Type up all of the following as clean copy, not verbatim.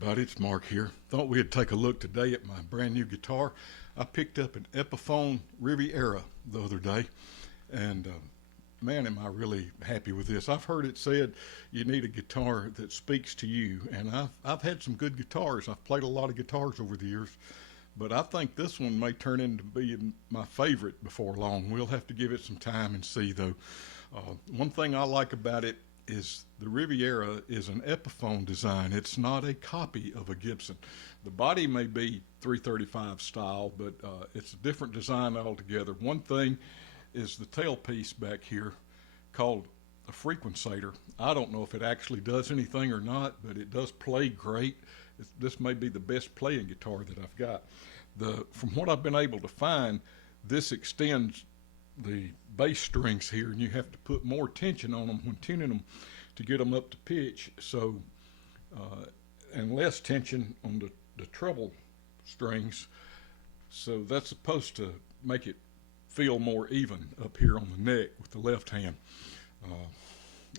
everybody, it's Mark here. Thought we'd take a look today at my brand new guitar. I picked up an Epiphone Riviera the other day, and man, am I really happy with this. I've heard it said you need a guitar that speaks to you, and I've had some good guitars. I've played a lot of guitars over the years, but I think this one may turn into being my favorite before long. We'll have to give it some time and see, though. One thing I like about it is the Riviera is an Epiphone design. It's not a copy of a Gibson. The body may be 335 style, but it's a different design altogether. One thing is the tailpiece back here called a frequencator. I don't know if it actually does anything or not, but it does play great. This may be the best playing guitar that I've got. From what I've been able to find, this extends the bass strings here, and you have to put more tension on them when tuning them to get them up to pitch, so and less tension on the treble strings, so that's supposed to make it feel more even up here on the neck with the left hand.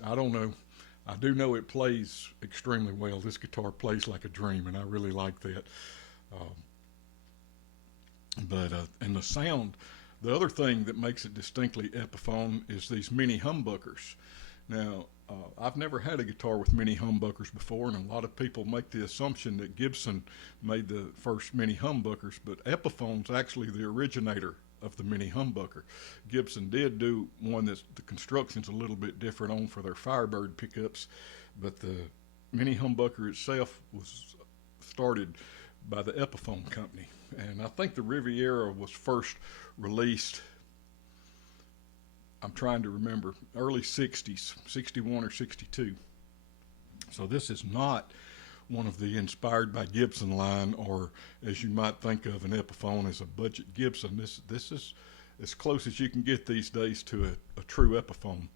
I don't know, I do know it plays extremely well. This guitar plays like a dream, and I really like that. And the sound, the other thing that makes it distinctly Epiphone is these mini humbuckers. Now, I've never had a guitar with mini humbuckers before, and a lot of people make the assumption that Gibson made the first mini humbuckers, but Epiphone's actually the originator of the mini humbucker. Gibson did do one that's the construction's a little bit different on for their Firebird pickups, but the mini humbucker itself was started by the Epiphone company. And I think the Riviera was first released, I'm trying to remember, early 60s, 61 or 62. So this is not one of the inspired by Gibson line, or as you might think of an Epiphone as a budget Gibson. This is as close as you can get these days to a true Epiphone.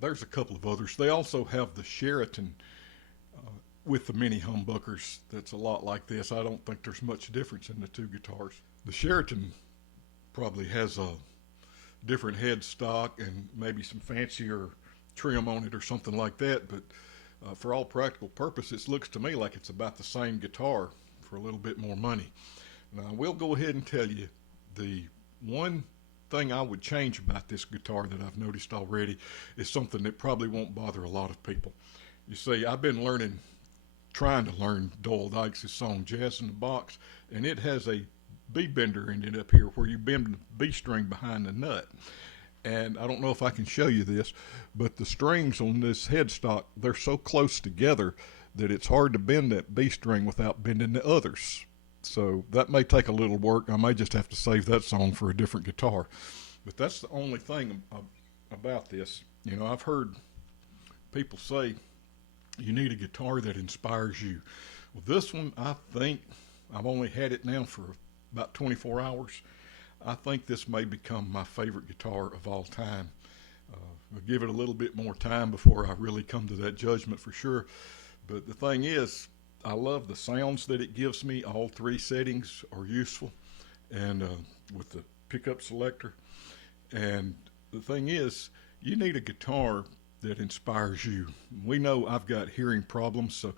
There's a couple of others. They also have the Sheraton with the mini humbuckers that's a lot like this. I don't think there's much difference in the two guitars. The Sheraton probably has a different headstock and maybe some fancier trim on it or something like that, but for all practical purposes, it looks to me like it's about the same guitar for a little bit more money. Now, I will go ahead and tell you the one thing I would change about this guitar that I've noticed already is something that probably won't bother a lot of people. You see, I've been trying to learn Doyle Dykes' song Jazz in the Box, and it has a B bender in it up here where you bend the B string behind the nut. And I don't know if I can show you this, but the strings on this headstock, they're so close together that it's hard to bend that B string without bending the others. So that may take a little work. I may just have to save that song for a different guitar. But that's the only thing about this. You know, I've heard people say you need a guitar that inspires you. Well, this one, I think, I've only had it now for about 24 hours. I think this may become my favorite guitar of all time. I'll give it a little bit more time before I really come to that judgment for sure. But the thing is, I love the sounds that it gives me. All three settings are useful, and with the pickup selector. And the thing is, you need a guitar that inspires you. We know I've got hearing problems, so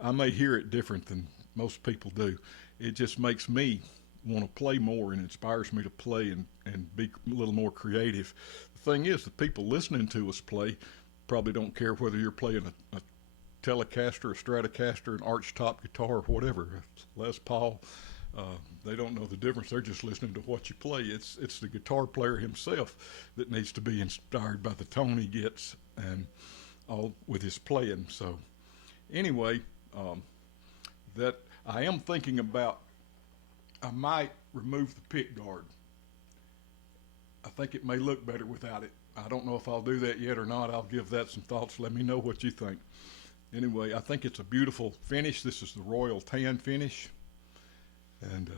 I may hear it different than most people do. It just makes me want to play more and inspires me to play and be a little more creative. The thing is, the people listening to us play probably don't care whether you're playing a Telecaster, a Stratocaster, an arch top guitar, or whatever, Les Paul. They don't know the difference. They're just listening to what you play. It's the guitar player himself that needs to be inspired by the tone he gets and all with his playing. So anyway, that I am thinking about, I might remove the pick guard. I think it may look better without it. I don't know if I'll do that yet or not. I'll give that some thoughts. Let me know what you think. Anyway, I think it's a beautiful finish. This is the Royal Tan finish. And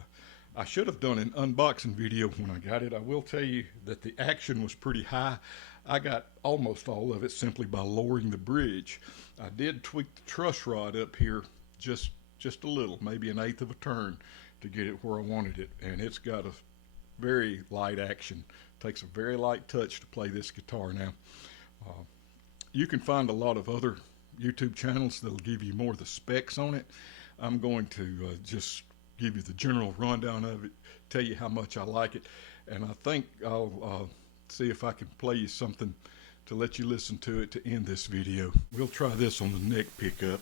I should have done an unboxing video when I got it. I will tell you that the action was pretty high. I got almost all of it simply by lowering the bridge. I did tweak the truss rod up here just a little, maybe an eighth of a turn to get it where I wanted it. And it's got a very light action. Takes a very light touch to play this guitar now. You can find a lot of other YouTube channels that'll give you more of the specs on it. I'm going to just give you the general rundown of it, tell you how much I like it, and I think I'll see if I can play you something to let you listen to it to end this video. We'll try this on the neck pickup.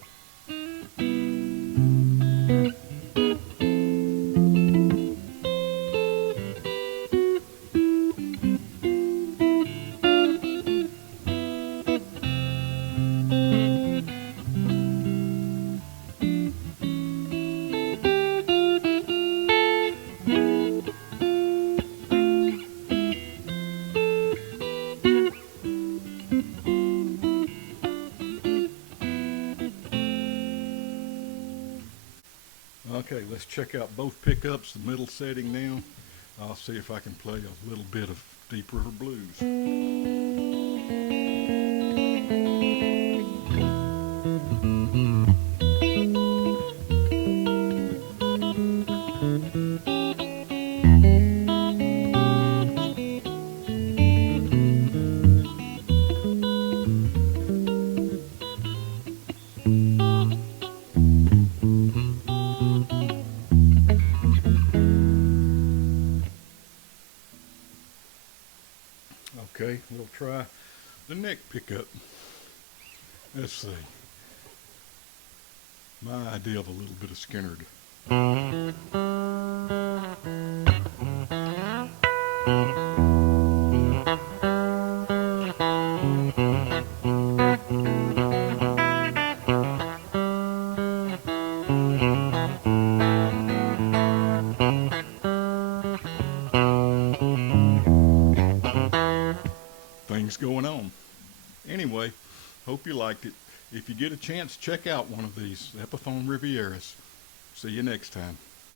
Okay, let's check out both pickups, the middle setting now. I'll see if I can play a little bit of Deep River Blues. Okay, we'll try the neck pickup. Let's see. My idea of a little bit of Skinner. Things going on. Anyway, hope you liked it. If you get a chance, check out one of these Epiphone Rivieras. See you next time.